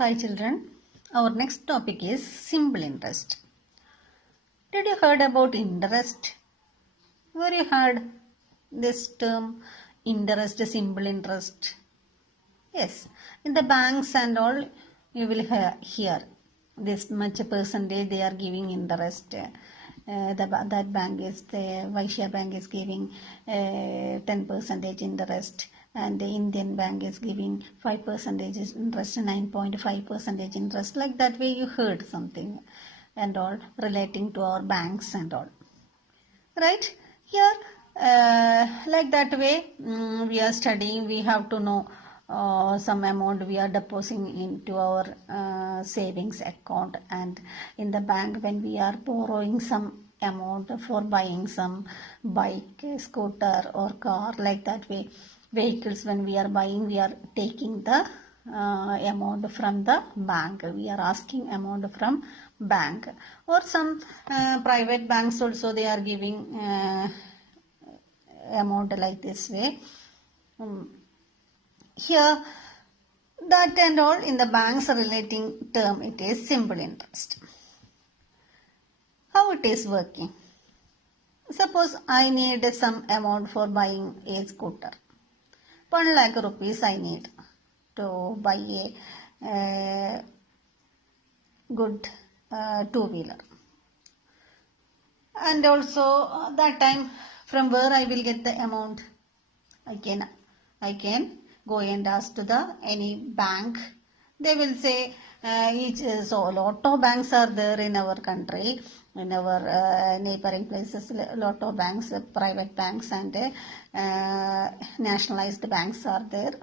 Hi children, our next topic is simple interest. Did you heard about interest? Where you heard this term interest, simple interest? Yes, in the banks and all you will hear this much percentage they are giving interest. That bank is the Vaishya bank is giving 10% interest, and the Indian bank is giving 5% interest, 9.5% interest. Like that way you heard something and all relating to our banks and all. Right here, like that way we are studying. We have to know some amount we are depositing into our savings account, and in the bank when we are borrowing some amount for buying some bike, scooter or car. Like that way, vehicles when we are buying, we are taking the amount from the bank. We are asking amount from bank, or some private banks also they are giving amount like this way. Here that and all in the banks relating term, it is simple interest. How it is working? Suppose I need some amount for buying a scooter. 1 lakh rupees I need to buy a good two-wheeler. And also that time from where I will get the amount? I can go and ask to the any bank. They will say so lot of banks are there in our country, in our neighboring places. Lot of banks, private banks and nationalized banks are there.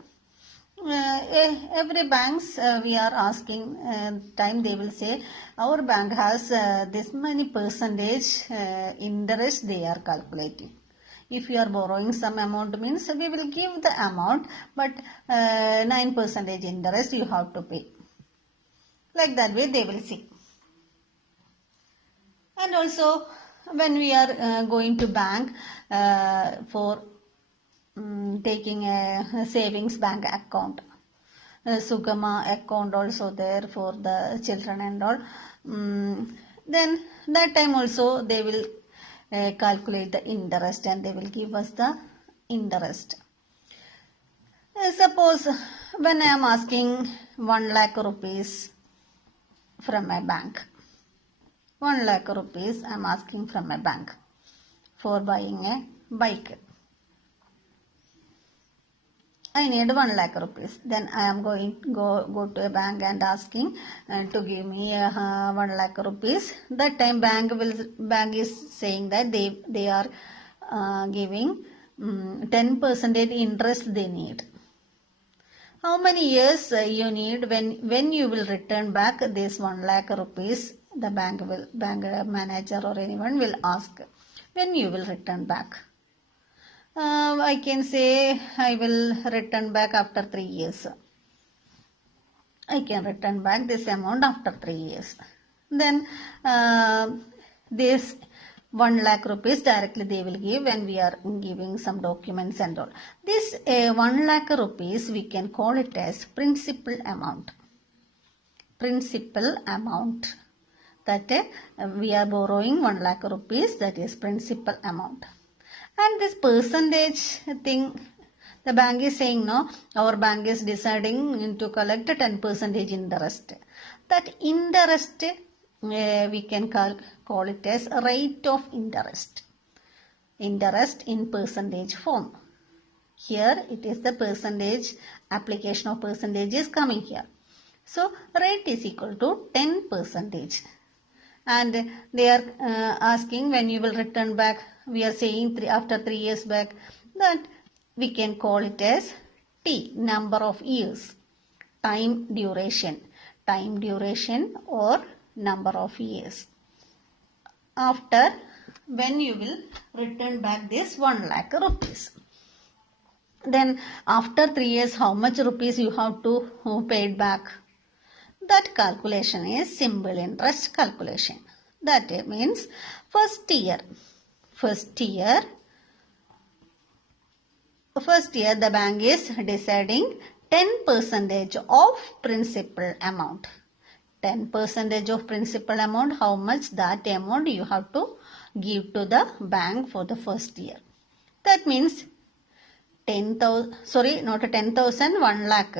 Every banks we are asking time, they will say our bank has this many percentage interest they are calculating. If you are borrowing some amount means we will give the amount, but 9% interest you have to pay. Like that way they will see. And also when we are going to bank for taking a savings bank account, Sugama account also there for the children and all, then that time also they will calculate the interest and they will give us the interest. Suppose when I am asking 1 lakh rupees from my bank, 1 lakh rupees I am asking from my bank for buying a bike. I need 1 lakh rupees. Then I am going go to a bank and asking to give me 1 lakh rupees. That time bank is saying that they are giving 10% interest they need. How many years you need when you will return back this 1 lakh rupees? The bank manager or anyone will ask when you will return back. I can say I will return back after 3 years. I can return back this amount after 3 years. Then this 1 lakh rupees directly they will give when we are giving some documents and all. This 1 lakh rupees we can call it as principal amount. Principal amount. That we are borrowing 1 lakh rupees, that is principal amount. And this percentage thing, the bank is saying no, our bank is deciding to collect 10% interest. That interest we can call it as rate of interest. Interest in percentage form. Here it is the percentage, application of percentage is coming here. So rate is equal to 10%. And they are asking when you will return back. We are saying after 3 years back, that we can call it as T, number of years, time duration or number of years. After when you will return back this 1 lakh rupees. Then after 3 years, how much rupees you have to pay back? That calculation is simple interest calculation. That means first year the bank is deciding 10% of principal amount. 10% of principal amount, how much that amount you have to give to the bank for the first year. That means 10,000, sorry, not 10,000, 1 lakh.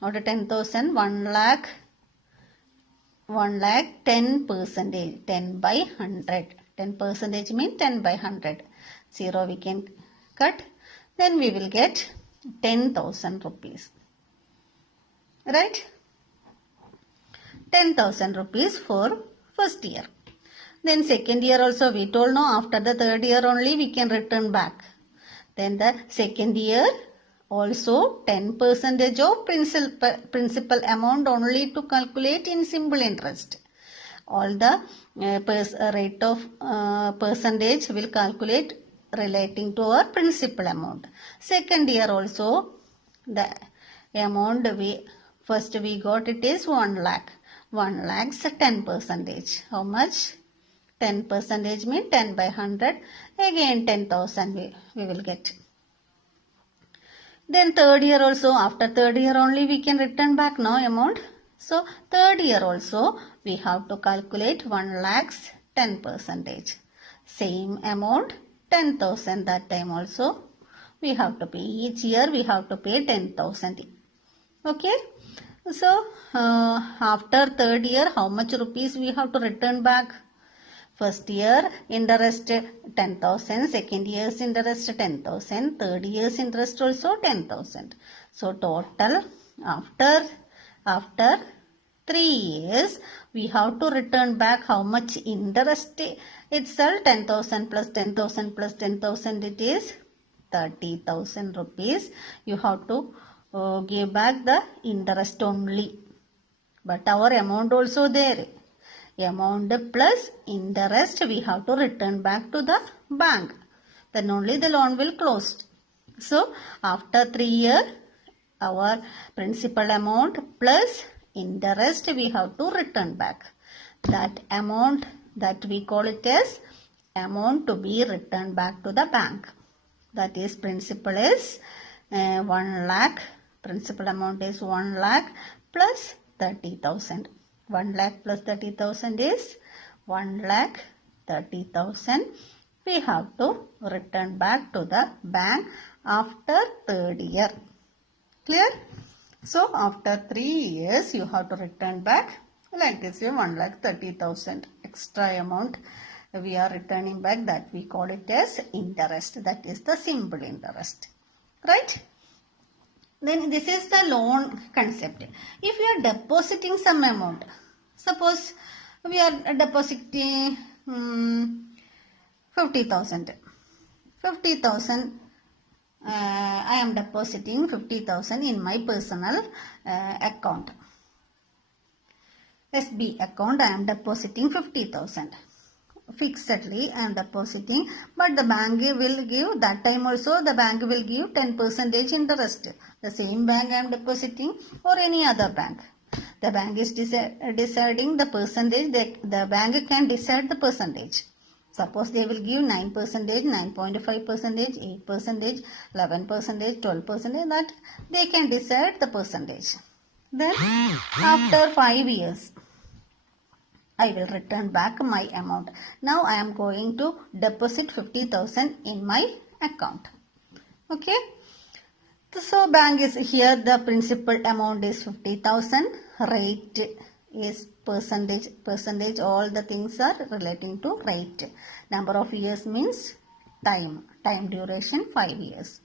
Not 10,000, 1 lakh, 1 lakh, 10%, 10 by 100. 10% means 10 by 100. 0 we can cut. Then we will get 10,000 rupees. Right? 10,000 rupees for first year. Then second year also we told no, after the third year only we can return back. Then the second year also 10% of principal amount only to calculate in simple interest. All the rate of percentage will calculate relating to our principal amount. Second year also the amount first we got it is 1 lakh. 1 lakh's 10%. How much? 10% means 10 by 100. Again 10,000 we will get. Then third year also, after third year only we can return back no amount. So third year also we have to calculate 1 lakh's 10%. Same amount 10,000 that time also we have to pay. Each year we have to pay 10,000. Okay. So after third year how much rupees we have to return back? First year interest 10,000, second year's interest 10,000, third year's interest also 10,000. So total after 3 years we have to return back how much interest itself? 10,000 plus 10,000 plus 10,000, it is 30,000 rupees. You have to give back the interest only. But our amount also there. Amount plus interest we have to return back to the bank. Then only the loan will close. So after 3 years our principal amount plus interest we have to return back. That amount that we call it as amount to be returned back to the bank. That is principal is 1 lakh. Principal amount is 1 lakh plus 30,000. 1 lakh plus 30,000 is 1 lakh 30,000. We have to return back to the bank after third year. Clear? So after 3 years you have to return back like this 1 lakh 30,000. Extra amount we are returning back, that we call it as interest. That is the simple interest. Right? Then this is the loan concept. If you are depositing some amount, suppose we are depositing 50,000. 50,000 I am depositing 50,000 in my personal account. SB account I am depositing 50,000. Fixedly I am depositing, but the bank will give, that time also the bank will give 10% interest. The same bank I am depositing or any other bank. The bank is deciding the percentage, the bank can decide the percentage. Suppose they will give 9%, 9.5%, 8%, 11%, 12%, that they can decide the percentage. Then after 5 years, I will return back my amount. Now I am going to deposit 50,000 in my account. Okay. So bank is here, the principal amount is 50,000. Rate is percentage, all the things are relating to rate. Number of years means time duration 5 years.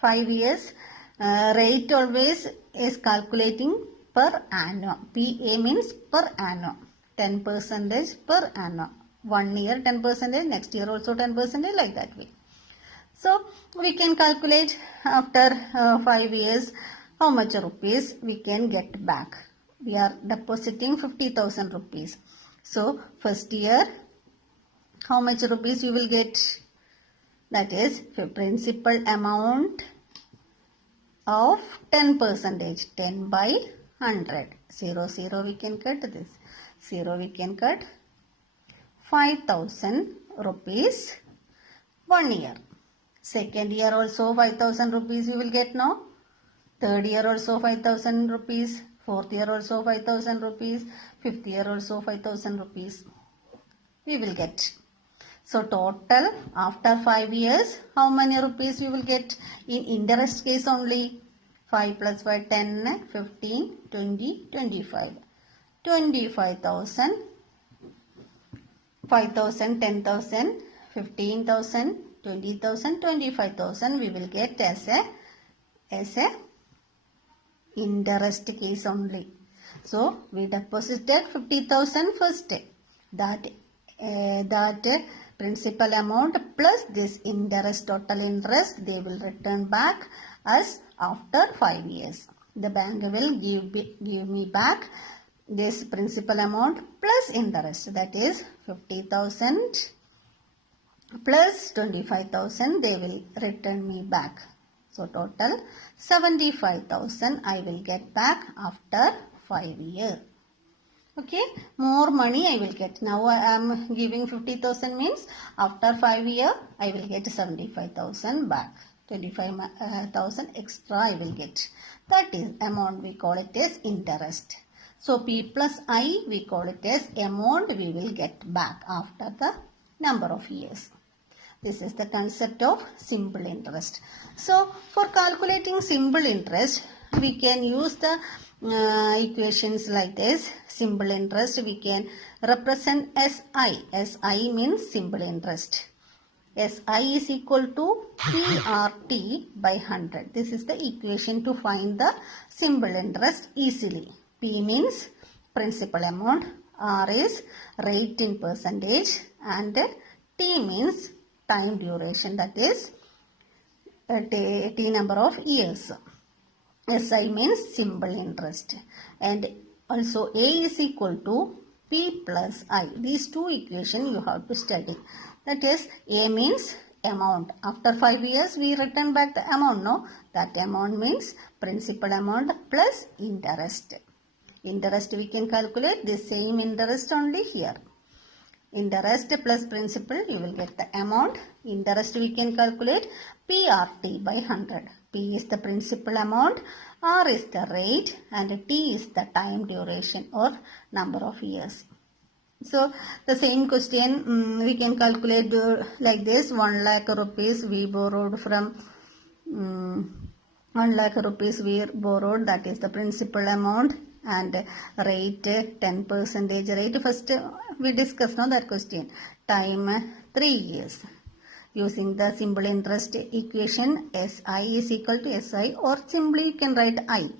5 years rate always is calculating per annum. PA means per annum. 10% per annum. 1 year 10%, next year also 10%, like that way. So we can calculate after 5 years how much rupees we can get back. We are depositing 50,000 rupees. So first year how much rupees you will get? That is principal amount of 10%. 10 by 100. 0 we can cut this. 0 we can cut. 5,000 rupees 1 year. Second year also 5,000 rupees you will get now. Third year also 5,000 rupees. Fourth year also 5,000 rupees. Fifth year also 5,000 rupees. We will get. So total after 5 years, how many rupees we will get? In interest case only. 5 plus 5, 10, 15, 20, 25. 25,000, 5,000, 10,000, 15,000, 20,000, 25,000 we will get as a interest case only. So we deposited 50,000 first day. That principal amount plus this interest, total interest, they will return back us after 5 years. The bank will give me back this principal amount plus interest, that is 50,000 plus 25,000 they will return me back. So total 75,000 I will get back after 5 years. Okay, more money I will get. Now I am giving 50,000 means after 5 years I will get 75,000 back. 25,000 extra I will get. That is amount, we call it as interest. So P plus I we call it as amount we will get back after the number of years. This is the concept of simple interest. So for calculating simple interest, we can use the equations like this. Simple interest we can represent SI. SI means simple interest. SI is equal to PRT by 100. This is the equation to find the simple interest easily. P means principal amount, R is rate in percentage, and T means time duration, that is T number of years. SI means simple interest, and also A is equal to P plus I. These two equations you have to study. That is, A means amount. After 5 years we return back the amount, no? That amount means principal amount plus interest. Interest we can calculate the same interest only here. Interest plus principal, you will get the amount. Interest we can calculate PRT by 100. P is the principal amount, R is the rate, and T is the time duration or number of years. So the same question we can calculate like this. 1 lakh rupees we borrowed from 1 lakh rupees we borrowed, that is the principal amount, and rate 10% rate. First we discussed now that question. Time 3 years. Using the simple interest equation, SI is equal to SI, or simply you can write I.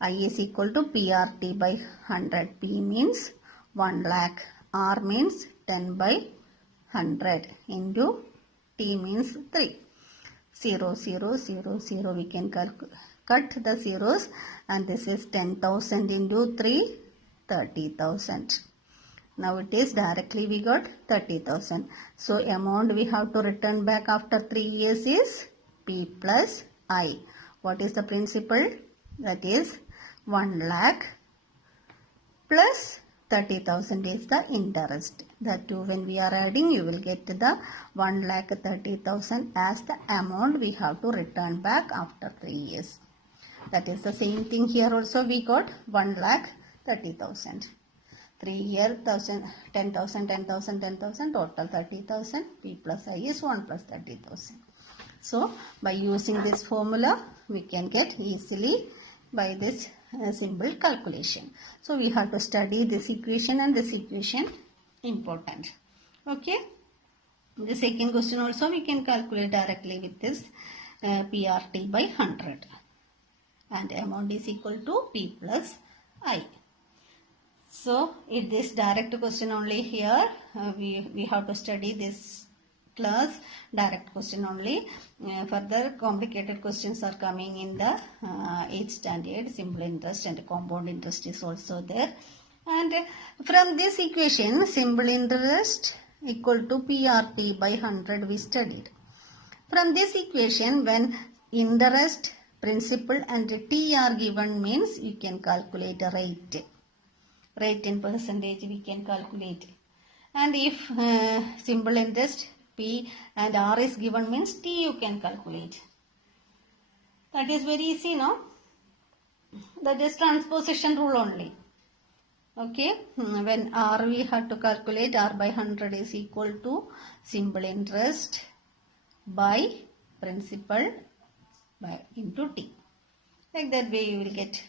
I is equal to PRT by 100. P means 1 lakh. R means 10 by 100 into T means 3. 0, 0, 0, 0. We can cut the zeros, and this is 10,000 into 3, 30,000. Now it is directly we got 30,000. So amount we have to return back after 3 years is P plus I. What is the principal? That is 1 lakh plus 30,000 is the interest. That too, when we are adding, you will get the 1,30,000 as the amount we have to return back after 3 years. That is the same thing here also. We got 1,30,000. 3 year 10,000, 10,000, 10,000, total 30,000. P plus I is 1 plus 30,000. So by using this formula, we can get easily by this simple calculation. So we have to study this equation and this equation, important. Okay. The second question also we can calculate directly with this PRT by 100. And amount is equal to P plus I. So if this direct question only here, we have to study this class direct question only. Further complicated questions are coming in the 8th standard. Simple interest and compound interest is also there. And from this equation, simple interest equal to PRT by 100 we studied. From this equation, when interest, principal and T are given means you can calculate a rate. Rate in percentage we can calculate. And if simple interest P and R is given means T you can calculate. That is very easy, no? That is transposition rule only. Okay, when R we have to calculate, R by 100 is equal to simple interest by principal by into T. Like that way you will get.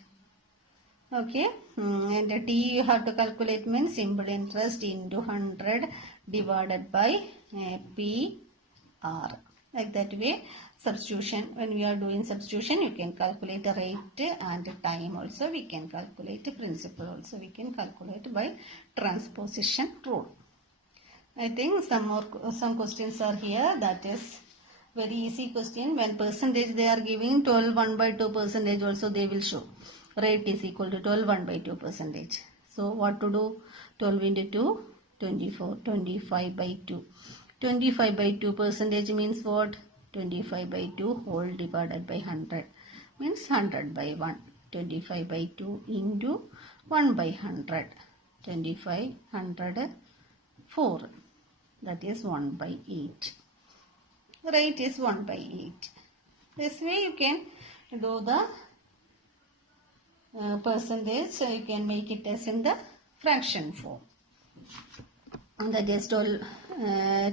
Okay, and the T you have to calculate means simple interest into 100 divided by PR. Like that way, substitution, when we are doing substitution, you can calculate the rate and time also. We can calculate the principal also. We can calculate by transposition rule. I think some questions are here. That is very easy question. When percentage they are giving 12 1 by 2 percentage also they will show. Rate is equal to 12 1 by 2 percentage. So what to do? 12 into 2, 24, 25 by 2. 25 by 2 percentage means what? 25 by 2 whole divided by 100 means 100 by 1. 25 by 2 into 1 by 100. 25, 100, 4. That is 1 by 8. Rate is 1 by 8. This way you can do the percentage. So you can make it as in the fraction form. That is 12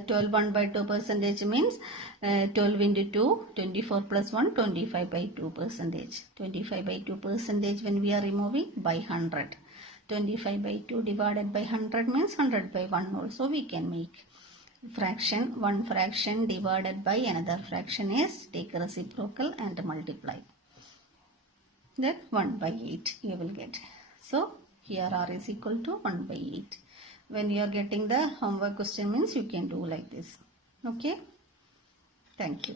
1 by 2 percentage means 12 into 2, 24 plus 1, 25 by 2 percentage. 25 by 2 percentage when we are removing by 100. 25 by 2 divided by 100 means 100 by 1 also we can make. Fraction, one fraction divided by another fraction is take reciprocal and multiply. Then 1 by 8 you will get. So here R is equal to 1 by 8. When you are getting the homework question means you can do like this. Okay. Thank you.